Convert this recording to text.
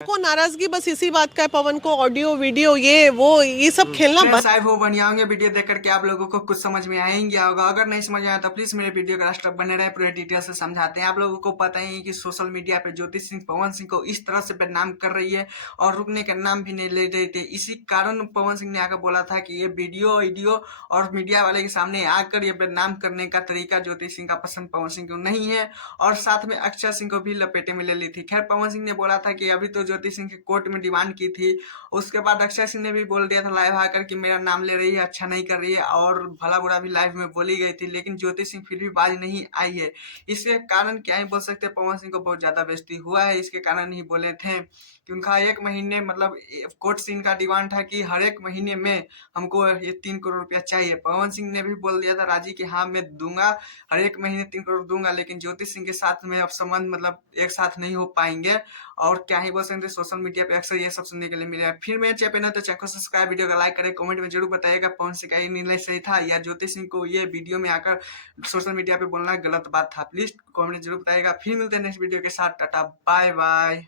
को नाराजगी बस इसी बात का है, पवन को ऑडियो वीडियो ये सब खेलना बंद। साहिब हो बढ़िया होंगे। वीडियो देख करके आप लोगों को कुछ समझ में आएंगे होगा। अगर नहीं समझ आया तो प्लीज मेरे वीडियो का लास्ट तक बने रहे, पूरे डिटेल से समझाते हैं। आप लोगों को पता ही है कि सोशल मीडिया पे ज्योति सिंह पवन सिंह को इस तरह से बदनाम कर रही है और रुकने का नाम भी नहीं ले रहे थे। इसी कारण पवन सिंह ने आकर बोला था कि ये वीडियो और मीडिया वाले के सामने आकर ये बदनाम करने का तरीका ज्योति सिंह का पसंद पवन सिंह को नहीं है, और साथ में अक्षय सिंह को भी लपेटे में ले ली थी। खैर पवन सिंह ने बोला था कि अभी तो ज्योति सिंह की कोर्ट में डिमांड की थी। उसके बाद अक्षय सिंह ने भी बोल दिया था लाइव आकर कि मेरा नाम ले रही है, अच्छा नहीं कर रही है, और भला बुरा भी लाइव में बोली गई थी, लेकिन ज्योति सिंह फिर भी बाज नहीं आई है। इसके कारण क्या ही बोल सकते हैं, पवन सिंह को बहुत ज्यादा बेइज्जती हुआ है। इसके कारण ही बोले थे कि उनका एक महीने मतलब कोर्ट से इनका डिमांड था कि हर एक महीने में हमको ये 3 करोड़ रुपया चाहिए। पवन सिंह ने भी बोल दिया था राजी कि हाँ मैं दूंगा, हर एक महीने 3 करोड़ दूंगा, लेकिन ज्योति सिंह के साथ में अब संबंध मतलब एक साथ नहीं हो पाएंगे। और क्या ही बोल सकते हैं, सोशल मीडिया पे अक्सर ये सब सुनने के लिए मिला है। फिर मेरे चैनल पे ना तो चैनल को सब्सक्राइब, वीडियो का लाइक करें, कमेंट में जरूर बताइएगा पवन सिंह का ये निर्णय सही था या ज्योति सिंह को ये वीडियो में आकर सोशल मीडिया पे बोलना गलत बात था। प्लीज कमेंट में जरूर बताइएगा। फिर मिलते हैं नेक्स्ट वीडियो के साथ। Tata bye bye.